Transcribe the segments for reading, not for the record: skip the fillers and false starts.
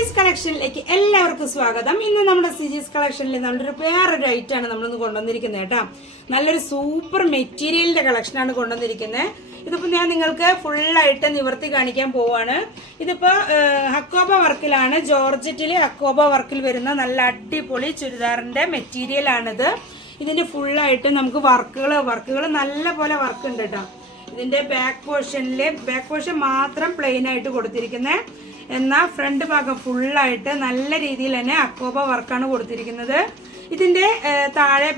സിജീസ് കളക്ഷനിലേക്ക് എല്ലാവർക്കും സ്വാഗതം. ഇന്ന് നമ്മുടെ സിജീസ് കളക്ഷനിൽ നമ്മളൊരു വേറൊരു ഐറ്റാണ് നമ്മളിന്ന് കൊണ്ടുവന്നിരിക്കുന്നത് കേട്ടോ. നല്ലൊരു സൂപ്പർ മെറ്റീരിയലിന്റെ കളക്ഷനാണ് കൊണ്ടുവന്നിരിക്കുന്നത്. ഇതിപ്പോ ഞാൻ നിങ്ങൾക്ക് ഫുള്ളായിട്ട് നിവർത്തി കാണിക്കാൻ പോവാണ്. ഇതിപ്പോ ഹക്കോബ വർക്കിലാണ്, ജോർജറ്റില് ഹക്കോബ വർക്കിൽ വരുന്ന നല്ല അടിപൊളി ചുരിദാറിന്റെ മെറ്റീരിയൽ ആണിത്. ഇതിന്റെ ഫുള്ളായിട്ട് നമുക്ക് വർക്കുകൾ നല്ല പോലെ വർക്ക് ഉണ്ട് കേട്ടോ. ഇതിന്റെ ബാക്ക് പോർഷൻ മാത്രം പ്ലെയിൻ ആയിട്ട് കൊടുത്തിരിക്കുന്നത്, എന്നാൽ ഫ്രണ്ട് ഭാഗം ഫുള്ളായിട്ട് നല്ല രീതിയിൽ തന്നെ അക്കോബ വർക്കാണ് കൊടുത്തിരിക്കുന്നത്. ഇതിന്റെ താഴെ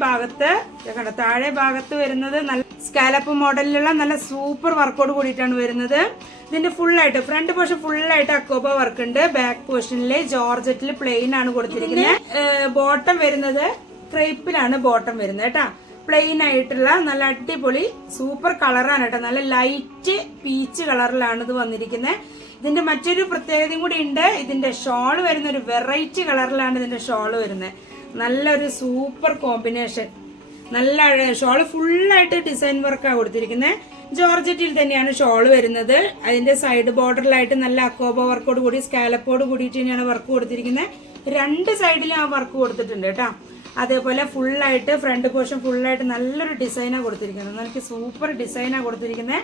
ഭാഗത്ത് വരുന്നത് നല്ല സ്കാലപ്പ് മോഡലിലുള്ള നല്ല സൂപ്പർ വർക്കോട് കൂടിയിട്ടാണ് വരുന്നത്. ഇതിന്റെ ഫുള്ളായിട്ട് ഫ്രണ്ട് പോർഷൻ ഫുള്ളായിട്ട് അക്കോബ വർക്ക് ഉണ്ട്. ബാക്ക് പോർഷനിൽ ജോർജറ്റിൽ പ്ലെയിൻ ആണ് കൊടുത്തിരിക്കുന്നത്. ബോട്ടം വരുന്നത് ക്രേപ്പിലാണ് ബോട്ടം വരുന്നത് കേട്ടാ. പ്ലെയിൻ ആയിട്ടുള്ള നല്ല അടിപൊളി സൂപ്പർ കളറാണ് കേട്ടോ. നല്ല ലൈറ്റ് പീച്ച് കളറിലാണ് ഇത് വന്നിരിക്കുന്നത്. ഇതിന്റെ മറ്റൊരു പ്രത്യേകതയും കൂടി ഉണ്ട്. ഇതിന്റെ ഷോള് വരുന്ന ഒരു വെറൈറ്റി കളറിലാണ് ഇതിന്റെ ഷോള് വരുന്നത്. നല്ലൊരു സൂപ്പർ കോമ്പിനേഷൻ. നല്ല ഷോള് ഫുള്ളായിട്ട് ഡിസൈൻ വർക്കാണ് കൊടുത്തിരിക്കുന്നത്. ജോർജറ്റിൽ തന്നെയാണ് ഷോള് വരുന്നത്. അതിന്റെ സൈഡ് ബോർഡറിലായിട്ട് നല്ല അക്കോബ വർക്കോട് കൂടി സ്കാലപ്പോട് കൂടിയിട്ട് തന്നെയാണ് വർക്ക് കൊടുത്തിരിക്കുന്നത്. രണ്ട് സൈഡിലും ആ വർക്ക് കൊടുത്തിട്ടുണ്ട് കേട്ടോ. അതേപോലെ ഫുള്ളായിട്ട് ഫ്രണ്ട് പോർഷൻ ഫുള്ളായിട്ട് നല്ലൊരു ഡിസൈനാണ് കൊടുത്തിരിക്കുന്നത്. നല്ല സൂപ്പർ ഡിസൈനാണ് കൊടുത്തിരിക്കുന്നത്.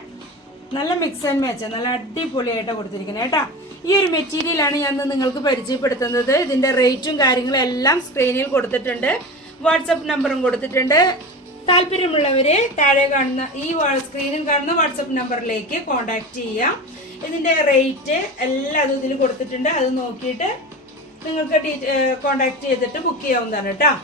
നല്ല മിക്സ് ആൻഡ് മാച്ച്, നല്ല അടിപൊളിയായിട്ടാണ് കൊടുത്തിരിക്കുന്നത് കേട്ടോ. ഈ ഒരു മെറ്റീരിയലാണ് ഞാൻ നിങ്ങൾക്ക് പരിചയപ്പെടുത്തുന്നത്. ഇതിന്റെ റേറ്റും കാര്യങ്ങളും എല്ലാം സ്ക്രീനിൽ കൊടുത്തിട്ടുണ്ട്. വാട്സപ്പ് നമ്പറും കൊടുത്തിട്ടുണ്ട്. താല്പര്യമുള്ളവര് താഴെ കാണുന്ന ഈ സ്ക്രീനിൽ കാണുന്ന വാട്സപ്പ് നമ്പറിലേക്ക് കോണ്ടാക്ട് ചെയ്യാം. ഇതിന്റെ റേറ്റ് എല്ലാം ഇതിൽ കൊടുത്തിട്ടുണ്ട്. അത് നോക്കിയിട്ട് നിങ്ങൾക്ക് കോണ്ടാക്ട് ചെയ്തിട്ട് ബുക്ക് ചെയ്യാവുന്നതാണ് കേട്ടോ.